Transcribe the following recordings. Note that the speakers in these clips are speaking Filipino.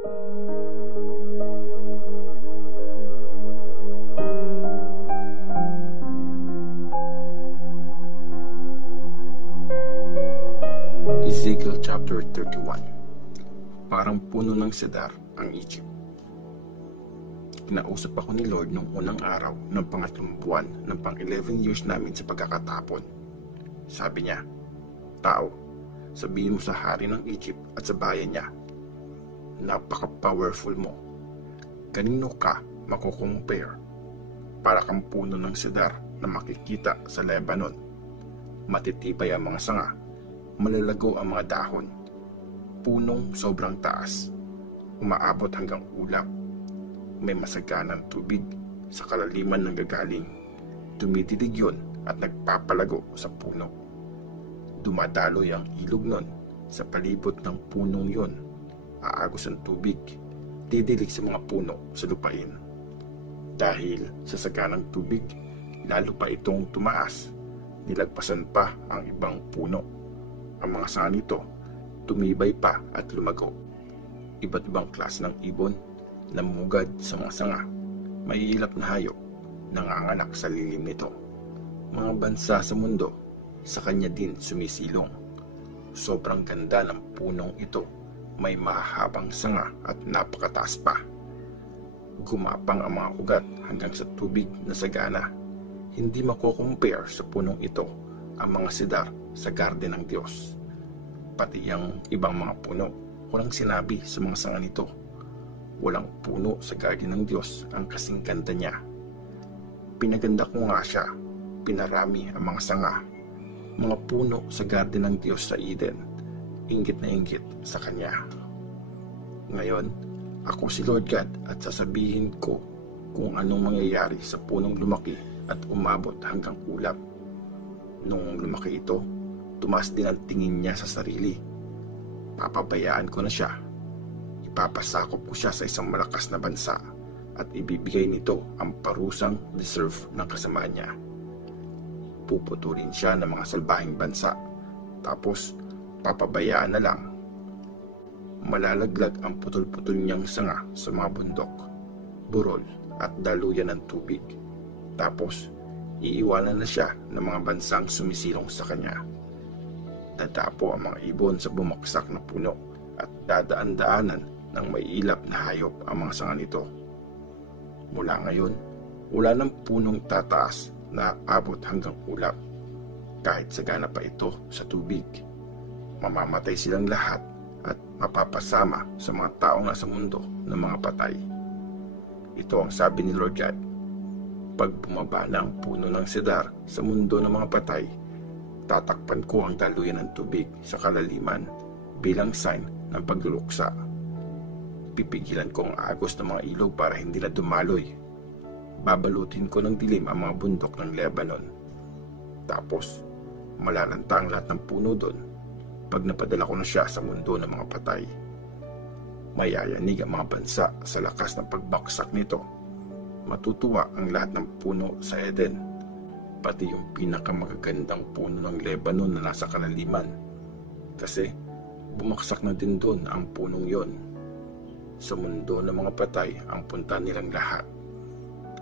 Ezekiel chapter 31. Parang puno ng cedar ang Egypt. Kinausap ako ni Lord nung unang araw ng pangatlong buwan ng pang-11 years namin sa pagkakatapon. Sabi niya, "Tao, sabihin mo sa hari ng Egypt at sa bayan niya, napaka-powerful mo. Kanino ka makukumpare? Para kang puno ng cedar na makikita sa Lebanon. Matitibay ang mga sanga, malalago ang mga dahon, punong sobrang taas, umaabot hanggang ulap, may masaganang tubig sa kalaliman ng gagaling, tumididig yun at nagpapalago sa puno. Dumadaloy ang ilog nun sa palibot ng punong yun, aagos ang tubig, didilig sa mga puno sa lupain. Dahil sa saganang tubig, lalo pa itong tumaas, nilagpasan pa ang ibang puno. Ang mga sanga nito, tumibay pa at lumago. Iba't ibang klase ng ibon, namugad sa mga sanga, maiilap na hayop, nanganganak sa lilim nito. Mga bansa sa mundo, sa kanya din sumisilong. Sobrang ganda ng punong ito, may mahahabang sanga at napakataas pa. Gumapang ang mga ugat hanggang sa tubig na sagana. Hindi makukumpare sa punong ito ang mga sidar sa garden ng Diyos. Pati ang ibang mga puno, walang sinabi sa mga sanga nito. Walang puno sa garden ng Diyos ang kasing ganda niya. Pinaganda ko nga siya, pinarami ang mga sanga, mga puno sa garden ng Diyos sa Eden, inggit na inggit sa Kanya. Ngayon, ako si Lord God at sasabihin ko kung anong mangyayari sa punong lumaki at umabot hanggang ulap. Nung lumaki ito, tumaas din ang tingin niya sa sarili. Papabayaan ko na siya. Ipapasakop ko siya sa isang malakas na bansa at ibibigay nito ang parusang deserve ng kasamaan niya. Puputulin siya ng mga salbahing bansa, tapos papabayaan na lang. Malalaglag ang putol-putol niyang sanga sa mga bundok, burol at daluyan ng tubig. Tapos iiwanan na siya ng mga bansang sumisilong sa kanya. Dadapo ang mga ibon sa bumaksak na puno at dadaan-daanan ng maiilap na hayop ang mga sanga nito. Mula ngayon, wala ng punong tataas na abot hanggang ulap, kahit sagana pa ito sa tubig. Mamamatay silang lahat at mapapasama sa mga taong nasa mundo ng mga patay. Ito ang sabi ni Lord God. Pag bumaba na ang puno ng cedar sa mundo ng mga patay, tatakpan ko ang daluyan ng tubig sa kalaliman bilang sign ng pagluluksa. Pipigilan ko ang agos ng mga ilog para hindi na dumaloy. Babalutin ko ng dilim ang mga bundok ng Lebanon. Tapos, malalanta ang lahat ng puno doon pag napadala ko na siya sa mundo ng mga patay. Mayayanig ang mga bansa sa lakas ng pagbaksak nito. Matutuwa ang lahat ng puno sa Eden, pati yung pinakamagagandang puno ng Lebanon na nasa kalaliman, kasi bumaksak na din doon ang punong yon. Sa mundo ng mga patay ang punta nilang lahat,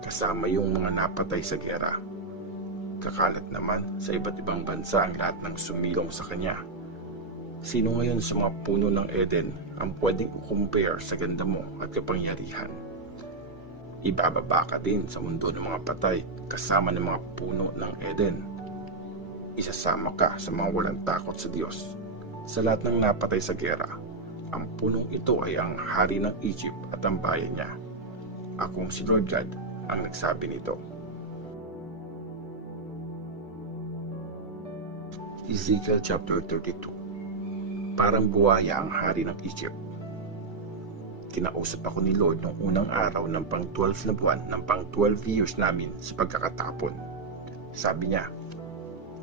kasama yung mga napatay sa giyera. Kakalat naman sa iba't ibang bansa ang lahat ng sumilong sa kanya. Sino ngayon sa mga puno ng Eden ang pwedeng i-compare sa ganda mo at kapangyarihan? Ibababa ka din sa mundo ng mga patay kasama ng mga puno ng Eden. Isasama ka sa mga walang takot sa Diyos. Sa lahat ng napatay sa giyera, ang punong ito ay ang hari ng Egypt at ang bayan niya. Akong si Lord God ang nagsabi nito. Ezekiel chapter 32. Parang buwaya ang hari ng Egypt. Kinausap ako ni Lord noong unang araw ng pang-12 na buwan ng pang-12 years namin sa pagkakatapon. Sabi niya,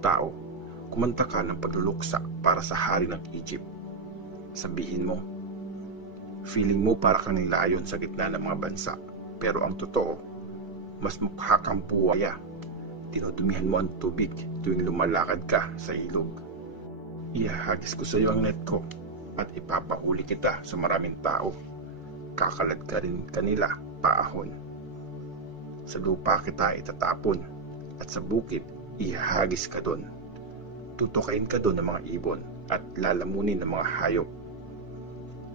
"Tao, kumanta ka ng pagluluksa para sa hari ng Egypt. Sabihin mo, feeling mo para kang layon sa gitna ng mga bansa, pero ang totoo, mas mukha kang buwaya. Tinudumihan mo ang tubig tuwing lumalakad ka sa ilog. Ihahagis ko sa iyo ang net ko at ipapahuli kita sa maraming tao. Pagkakalad ka rin kanila paahon. Sa lupa kita itatapon, at sa bukid ihahagis ka doon. Tutukain ka doon ng mga ibon at lalamunin ng mga hayop.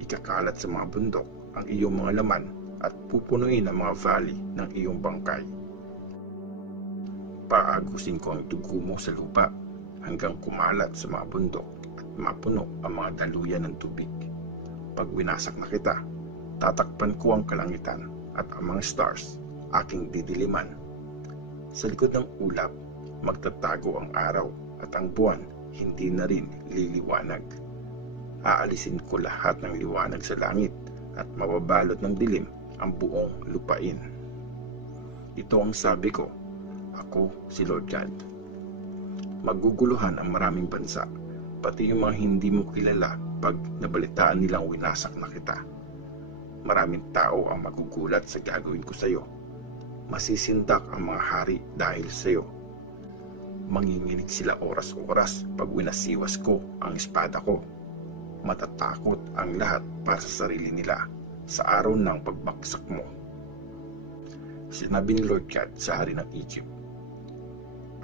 Ikakalat sa mga bundok ang iyong mga laman at pupunuin ang mga valley ng iyong bangkay. Paagusin ko ang dugo mo sa lupa hanggang kumalat sa mga bundok at mapuno ang mga daluyan ng tubig. Pag winasak na kita, tatakpan ko ang kalangitan at ang mga stars aking didiliman. Sa likod ng ulap, magtatago ang araw at ang buwan hindi na rin liliwanag. Aalisin ko lahat ng liwanag sa langit at mababalot ng dilim ang buong lupain. Ito ang sabi ko, ako si Lord God. Maguguluhan ang maraming bansa, pati yung mga hindi mo kilala pag nabalitaan nilang winasak na kita. Maraming tao ang magugulat sa gagawin ko sa iyo. Masisindak ang mga hari dahil sa iyo. Manginginig sila oras-oras pag winasiwas ko ang espada ko. Matatakot ang lahat para sa sarili nila sa araw ng pagbaksak mo. Sinabi ni Lord God sa hari ng Egypt,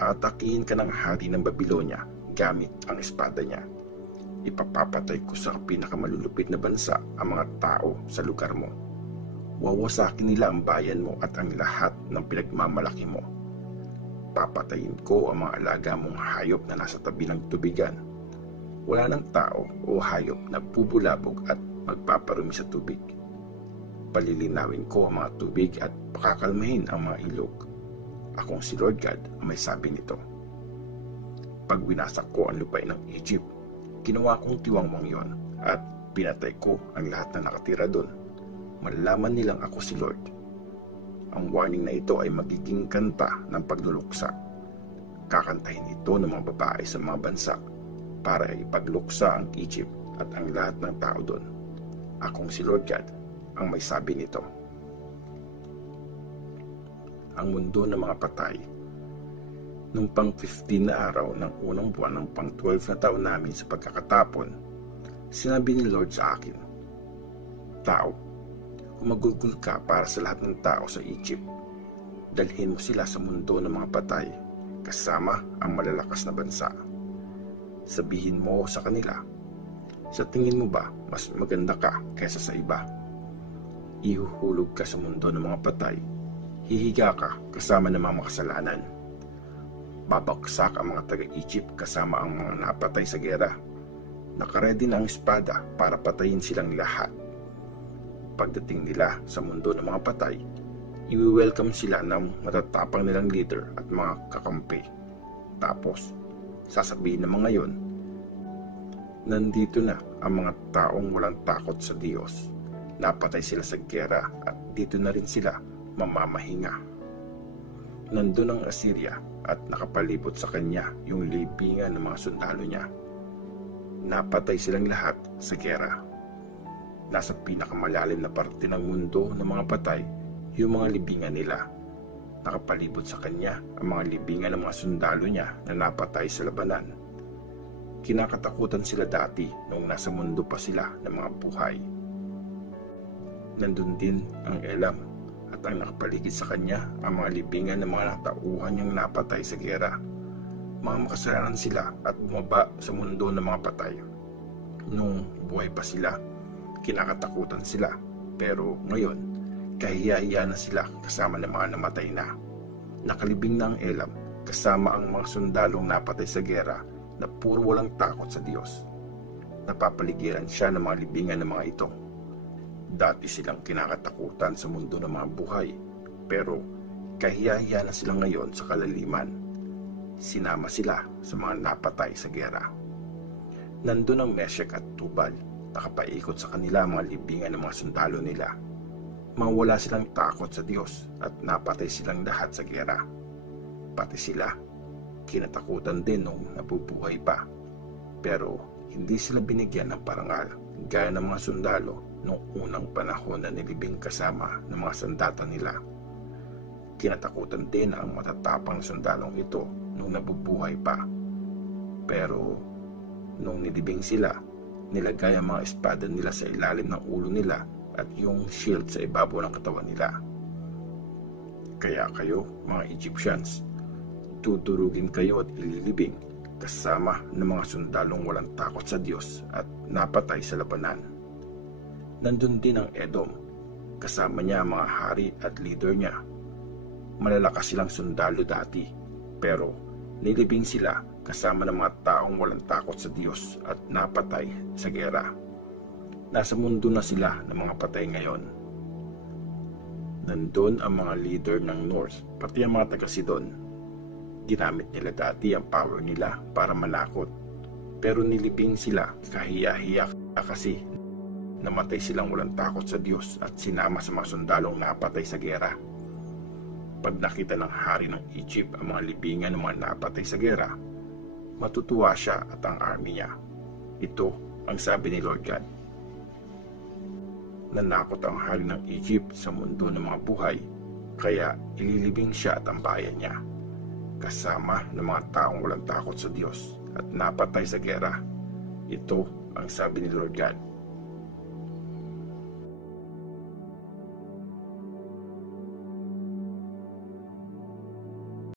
atakihin ka ng hari ng Babylonia gamit ang espada niya. Ipapapatay ko sa pinakamalulupit na bansa ang mga tao sa lugar mo. Wawasakin nila ang bayan mo at ang lahat ng pinagmamalaki mo. Papatayin ko ang mga alaga mong hayop na nasa tabi ng tubigan. Wala ng tao o hayop na bubulabog at magpaparumi sa tubig. Palilinawin ko ang mga tubig at pakakalmahin ang mga ilog. Akong si Lord God ang may sabi nito. Pag winasak ko ang lupain ng Egypt, ginawa kong tiwangmang yon at pinatay ko ang lahat na nakatira doon. Malalaman nilang ako si Lord. Ang warning na ito ay magiging kanta ng pagluluksa. Kakantahin ito ng mga babae sa mga bansa para ipagluksa ang Egypt at ang lahat ng tao doon. Akong si Lord God ang may sabi nito. Ang mundo ng mga patay. Nung pang 15 na araw ng unang buwan ng pang 12 na taon namin sa pagkakatapon, sinabi ni Lord sa akin, tao, humagulgol ka para sa lahat ng tao sa Egypt. Dalhin mo sila sa mundo ng mga patay, kasama ang malalakas na bansa. Sabihin mo sa kanila, sa tingin mo ba mas maganda ka kaysa sa iba? Ihuhulog ka sa mundo ng mga patay, hihiga ka kasama ng mga makasalanan. Babaksak ang mga taga-Egypt kasama ang mga napatay sa gera. Nakaredy na ang espada para patayin silang lahat. Pagdating nila sa mundo ng mga patay, i-welcome sila ng matatapang nilang leader at mga kakampi. Tapos, sasabihin ng mga yon, nandito na ang mga taong walang takot sa Diyos. Napatay sila sa gera at dito na rin sila mamamahinga. Nandun ang Assyria at nakapalibot sa kanya yung libingan ng mga sundalo niya. Napatay silang lahat sa gera. Nasa pinakamalalim na parte ng mundo ng mga patay yung mga libingan nila. Nakapalibot sa kanya ang mga libingan ng mga sundalo niya na napatay sa labanan. Kinakatakutan sila dati noong nasa mundo pa sila ng mga buhay. Nandun din ang Elam at ang nakapaligid sa kanya ang mga libingan ng mga natauhan niyang napatay sa gera. Mga makasalanan sila at bumaba sa mundo ng mga patay. Nung buhay pa sila, kinakatakutan sila, pero ngayon, kahiya-hiya na sila kasama ng mga namatay na. Nakalibing na ang Elam kasama ang mga sundalong napatay sa gera na puro walang takot sa Diyos. Napapaligiran siya ng mga libingan ng mga ito. Dati silang kinakatakutan sa mundo ng mga buhay, pero kahiya-hiya na sila ngayon sa kalaliman. Sinama sila sa mga napatay sa gera. Nandun ang Meshek at Tubal, nakapaikot sa kanila ang mga libingan ng mga sundalo nila. Mawala silang takot sa Diyos at napatay silang lahat sa gera. Pati sila, kinatakutan din nung nabubuhay pa. Pero hindi sila binigyan ng parangal gaya ng mga sundalo noong unang panahon na nilibing kasama ng mga sandata nila. Kinatakutan din ang matatapang sundalong ito nung nabubuhay pa. Pero nung nilibing sila, nilagay ang mga espada nila sa ilalim ng ulo nila at yung shield sa ibabaw ng katawan nila. Kaya kayo, mga Egyptians, tuturugin kayo at ililibing kasama ng mga sundalong walang takot sa Diyos at napatay sa labanan. Nandun din ang Edom, kasama niya ang mga hari at leader niya. Malalakas silang sundalo dati, pero nilibing sila kasama ng mga taong walang takot sa Diyos at napatay sa gera. Nasa mundo na sila ng mga patay ngayon. Nandun ang mga leader ng North, pati ang mga taga-Sidon. Ginamit nila dati ang power nila para manakot, pero nilibing sila kahiya-hiya kasi namatay silang walang takot sa Diyos at sinama sa mga sundalong napatay sa gera. Pag nakita ng hari ng Egypt ang mga libingan ng mga napatay sa gera, matutuwa siya at ang army niya. Ito ang sabi ni Lord God. Nanakot ang hari ng Egypt sa mundo ng mga buhay, kaya ililibing siya at ang bayan niya, kasama ng mga taong walang takot sa Diyos at napatay sa gera. Ito ang sabi ni Lord God.